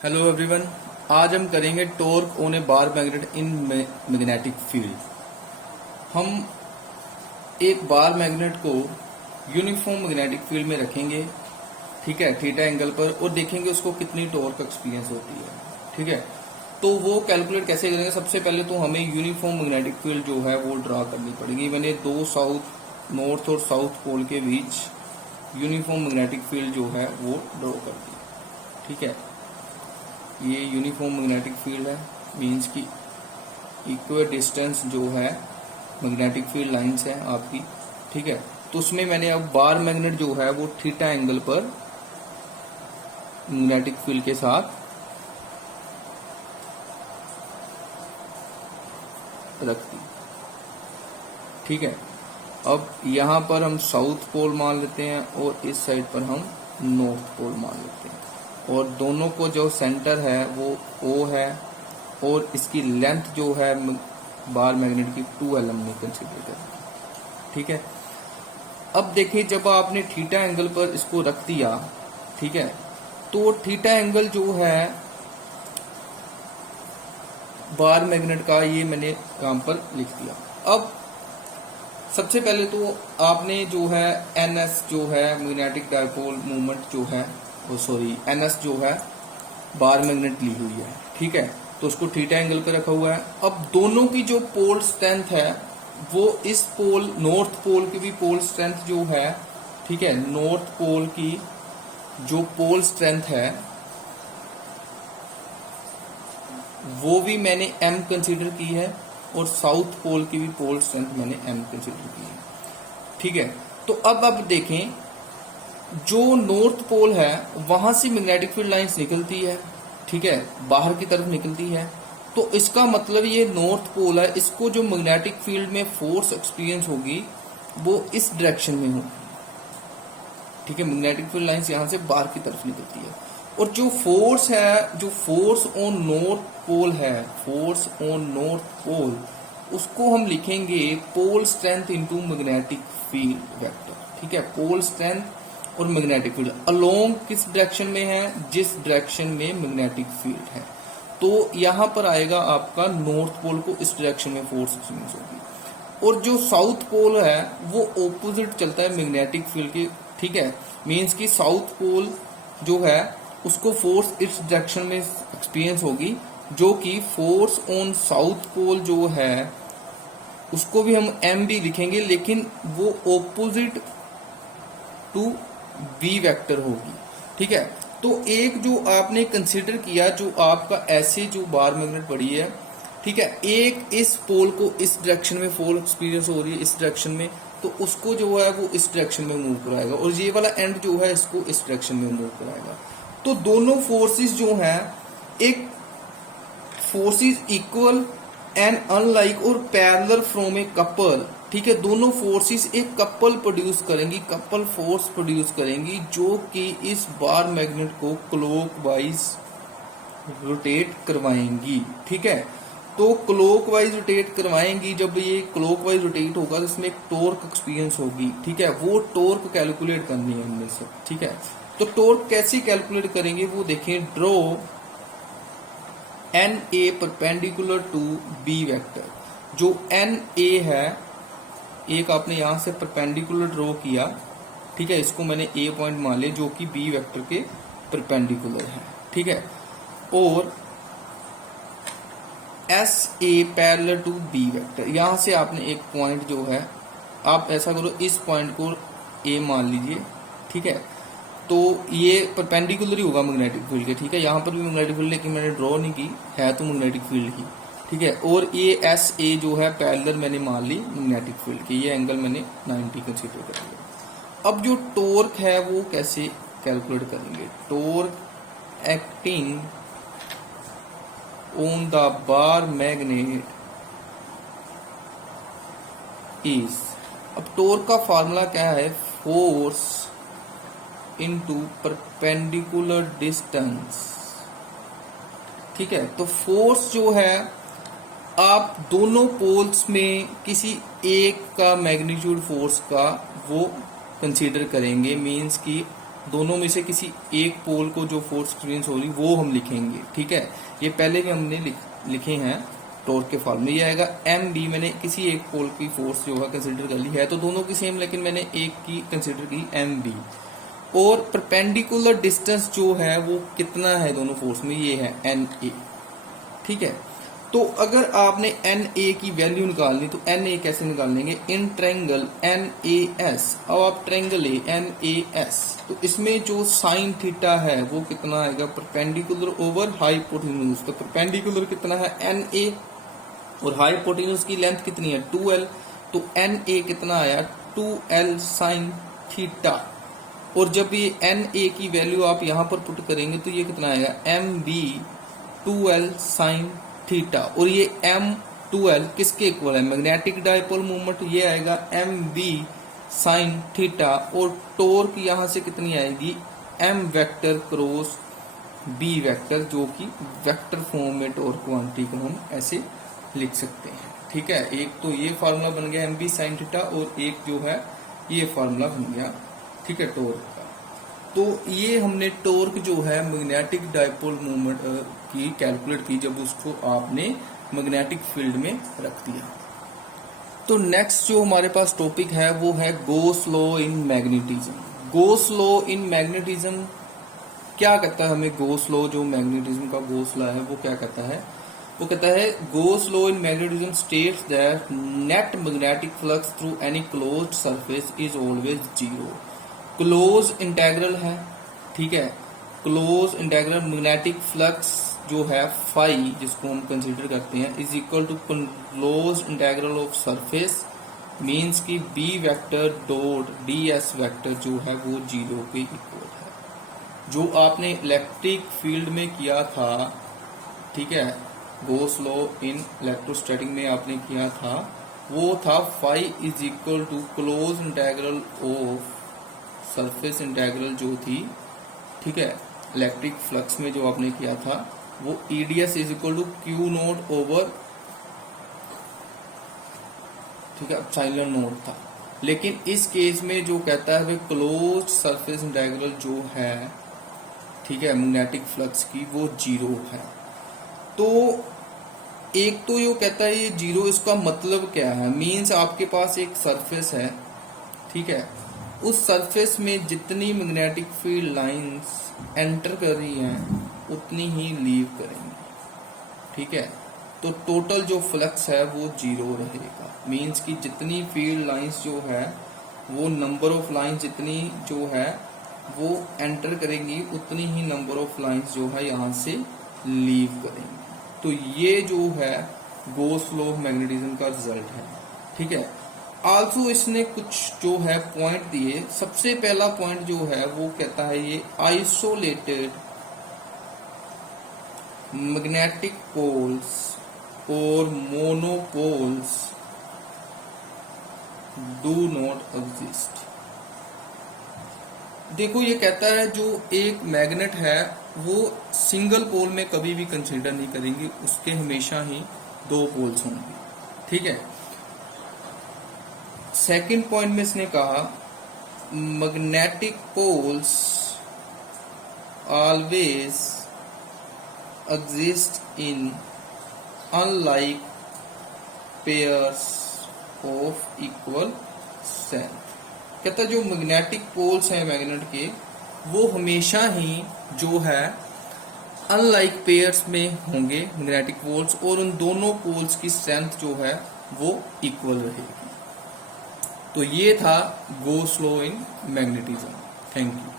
Hello everyone. आज हम करेंगे torque on A bar magnet in magnetic field. हम एक बार मैग्नेट को यूनिफॉर्म मैग्नेटिक फील्ड में रखेंगे, ठीक है, थीटा एंगल पर, और देखेंगे उसको कितनी टॉर्क एक्सपीरियंस होती है। ठीक है, तो वो कैलकुलेट कैसे करेंगे? सबसे पहले तो हमें यूनिफॉर्म मैग्नेटिक फील्ड जो है वो ड्रा करनी पड़ेगी। मैंने दो नॉर्थ और साउथ पोल के बीच यूनिफॉर्म मैग्नेटिक फील्ड जो है वो ड्रॉ कर दी। ठीक है, ये यूनिफॉर्म मैग्नेटिक फील्ड है, मींस की इक्वल डिस्टेंस जो है मैग्नेटिक फील्ड लाइंस है आपकी। ठीक है, तो उसमें मैंने अब बार मैग्नेट जो है वो थीटा एंगल पर मैग्नेटिक फील्ड के साथ रख दी। ठीक है, अब यहां पर हम साउथ पोल मान लेते हैं और इस साइड पर हम नॉर्थ पोल मान लेते हैं, और दोनों को जो सेंटर है वो O है, और इसकी लेंथ जो है बार मैग्नेट की 2 mm में कंसीडर करें। ठीक है, अब देखिए जब आपने थीटा एंगल पर इसको रख दिया, ठीक है, तो थीटा एंगल जो है बार मैग्नेट का ये मैंने यहां पर लिख दिया। अब सबसे पहले तो आपने जो है NS जो है मैग्नेटिक डायपोल मूवमेंट जो है NS जो है बार मैग्नेट ली हुई है। ठीक है, तो उसको थीटा एंगल पे रखा हुआ है। अब दोनों की जो पोल स्ट्रेंथ है वो इस पोल नॉर्थ पोल की भी पोल स्ट्रेंथ जो है, ठीक है, नॉर्थ पोल की जो पोल स्ट्रेंथ है वो भी मैंने M कंसीडर की है, और साउथ पोल की भी पोल स्ट्रेंथ मैंने M कंसीडर की है। ठीक है, तो अब देखें, जो नॉर्थ पोल है वहां से मैग्नेटिक फील्ड लाइंस निकलती है, ठीक है, बाहर की तरफ निकलती है। तो इसका मतलब ये नॉर्थ पोल है, इसको जो मैग्नेटिक फील्ड में फोर्स एक्सपीरियंस होगी वो इस डायरेक्शन में होगी। ठीक है, मैग्नेटिक फील्ड लाइंस यहां से बाहर की तरफ निकलती है, और जो फोर्स है, जो फोर्स ऑन नॉर्थ पोल है, फोर्स ऑन नॉर्थ पोल, उसको हम लिखेंगे pole strength into magnetic field vector. ठीक है, पोल स्ट्रेंथ और मैग्नेटिक फील्ड अलोंग किस डायरेक्शन में है? जिस डायरेक्शन में मैग्नेटिक फील्ड है। तो यहां पर आएगा आपका नॉर्थ पोल को इस डायरेक्शन में फोर्स एक्सपीरियंस होगी, और जो साउथ पोल है वो ऑपोजिट चलता है मैग्नेटिक फील्ड के। ठीक है, मींस की साउथ पोल जो है उसको फोर्स इस डायरेक्शन में एक्सपीरियंस होगी, जो कि फोर्स ऑन साउथ पोल जो है उसको भी हम M भी लिखेंगे, लेकिन वो ऑपोजिट टू B वेक्टर होगी। ठीक है, तो एक जो आपने कंसीडर किया, जो आपका ऐसे जो बार मैग्नेट पड़ी है, ठीक है, एक इस पोल को इस डायरेक्शन में फोर्स एक्सपीरियंस हो रही है इस डायरेक्शन में, तो उसको जो है वो इस डायरेक्शन में मूव कराएगा, और ये वाला एंड जो है इसको इस डायरेक्शन में मूव कराएगा। तो दोनों फोर्सेस जो हैं, एक फोर्सेस इक्वल एंड अनलाइक और पैरेलल फ्रॉम ए कपल। ठीक है, दोनों फोर्सेस एक कपल प्रोड्यूस करेंगी, कपल फोर्स प्रोड्यूस करेंगी, जो कि इस बार मैग्नेट को क्लॉकवाइज रोटेट करवाएंगी। ठीक है, तो क्लॉकवाइज रोटेट करवाएंगी। जब ये क्लॉकवाइज रोटेट होगा तो इसमें एक टॉर्क एक्सपीरियंस होगी। ठीक है, वो टॉर्क कैलकुलेट करनी है हमने से। ठीक है, तो टॉर्क कैसे कैलकुलेट करेंगे वो देखें। Draw NA perpendicular to B vector. जो NA है, एक आपने यहां से परपेंडिकुलर ड्रॉ किया, ठीक है, इसको मैंने A पॉइंट मान लिया जो कि B वेक्टर के परपेंडिकुलर है। ठीक है, और SA parallel to B vector, यहां से आपने एक पॉइंट जो है, आप ऐसा करो, इस पॉइंट को A मान लीजिए। ठीक है, तो ये परपेंडिकुलर ही होगा मैग्नेटिक फील्ड के। ठीक है, यहाँ पर भी मैग्नेटिक फील्ड, लेकिन मैंने ड्रॉ नहीं की है, तो मैग्नेटिक फील्ड ही। ठीक है, और ये SA जो है पैरेलल मैंने मान ली मैग्नेटिक फील्ड की, ये एंगल मैंने 90 कंसीडर कर लिया। अब जो टॉर्क है वो कैसे कैलकुलेट करेंगे? Torque acting on the bar magnet is, अब टॉर्क का फार्मूला क्या है? Force into perpendicular distance. ठीक है, तो फोर्स जो है आप दोनों पोल्स में किसी एक का मैग्नीट्यूड फोर्स का वो कंसीडर करेंगे, मींस कि दोनों में से किसी एक पोल को जो फोर्स एक्सपीरियंस हो रही वो हम लिखेंगे, ठीक है। ये पहले भी हमने लिखे हैं टॉर्क के फॉर्मूले। ये आएगा एम बी, मैंने किसी एक पोल की फोर्स जो है कंसिडर कर ली है, तो दोनों की सेम, लेकिन मैंने एक की कंसिडर की एम बी। और परपेंडिकुलर डिस्टेंस जो है वो कितना है दोनों फोर्स में, ये है एन ए, ठीक है। तो अगर आपने एन ए की वैल्यू निकालनी तो एन ए कैसे निकाल लेंगे, in triangle N A S. अब आप triangle A N A S, तो इसमें जो साइन थीटा है वो कितना आएगा, परपेंडिकुलर ओवर हाइपोटेन्यूज। तो परपेंडिकुलर कितना है एन ए, और हाइपोटेन्यूज की लेंथ कितनी है 2l, तो एन ए कितना आया 2l साइन थीटा। और जब ये एन ए की वैल्यू आप यहां पर पुट करेंगे तो ये कितना आएगा M B 2l sine theta. और ये m2l किसके इक्वल है, मैग्नेटिक डायपोल मूवमेंट, ये आएगा एम बी साइन थीटा। और टॉर्क यहां से कितनी आएगी m vector cross b vector, जो कि वेक्टर फॉर्म में टॉर्क क्वांटिटी को हम ऐसे लिख सकते हैं, ठीक है। एक तो ये फार्मूला बन गया एम बी साइन थीटा, और एक जो है ये फार्मूला बन गया, ठीक है, टॉर्क का। तो ये हमने टॉर्क जो है मैग्नेटिक डायपोल मूवमेंट की कैलकुलेट की जब उसको आपने मैग्नेटिक फील्ड में रख दिया। तो नेक्स्ट जो हमारे पास टॉपिक है वो है Gauss law in magnetism. Gauss law in magnetism क्या कहता है हमें, गॉस लॉ जो मैग्नेटिज्म का गॉस लॉ है वो क्या कहता है, वो कहता है Gauss law in magnetism states that net magnetic flux through any closed surface is always zero. Close integral है, ठीक है, क्लोज इंटेग्रल मैग्नेटिक फ्लक्स जो है फाई जिसको हम कंसीडर करते हैं is equal to close integral of surface, means कि B vector dot D S vector जो है वो जीरो के इक्वल है। जो आपने इलेक्ट्रिक फील्ड में किया था, ठीक है, गॉस लॉ इन इलेक्ट्रोस्टैटिक में आपने किया था, वो था phi is equal to close integral of surface integral जो थी, ठीक है, इलेक्ट्रिक फ्लक्स में जो आपने किया था वो EDS is equal to q naught over, ठीक है, एप्सिलॉन नोट था। लेकिन इस केस में जो कहता है वे क्लोज सरफेस इंटेग्रल जो है, ठीक है, मैग्नेटिक फ्लक्स की वो जीरो है। तो एक तो ये कहता है ये जीरो, इसका मतलब क्या है, मीन्स आपके पास एक सरफेस है, ठीक है, उस सरफेस में जितनी मैग्नेटिक फील्ड लाइंस एंटर कर रही हैं उतनी ही लीव करेंगी, ठीक है। तो टोटल जो फ्लक्स है वो जीरो रहेगा, मींस कि जितनी फील्ड लाइंस जो है वो नंबर ऑफ लाइंस जितनी जो है वो एंटर करेंगी उतनी ही नंबर ऑफ लाइंस जो है यहाँ से लीव करेंगी। तो ये जो है गॉस लॉ ऑफ मैग्नेटिज्म का रिजल्ट है, ठीक है। आल्सो इसने कुछ जो है पॉइंट दिए। सबसे पहला पॉइंट जो है वो कहता है ये आइसोलेटेड मैग्नेटिक पोल्स और मोनोपोल्स डू नॉट एग्जिस्ट। देखो ये कहता है जो एक मैग्नेट है वो सिंगल पोल में कभी भी कंसीडर नहीं करेंगे, उसके हमेशा ही दो पोल्स होंगे, ठीक है। सेकंड पॉइंट में इसने कहा magnetic poles always exist in unlike pairs of equal strength. कहता जो मैग्नेटिक पोल्स हैं मैग्नेट के वो हमेशा ही जो है अनलाइक पेयर्स में होंगे मैग्नेटिक पोल्स, और उन दोनों पोल्स की स्ट्रेंथ जो है वो इक्वल रहेगी। तो ये था Gauss law in magnetism. Thank you.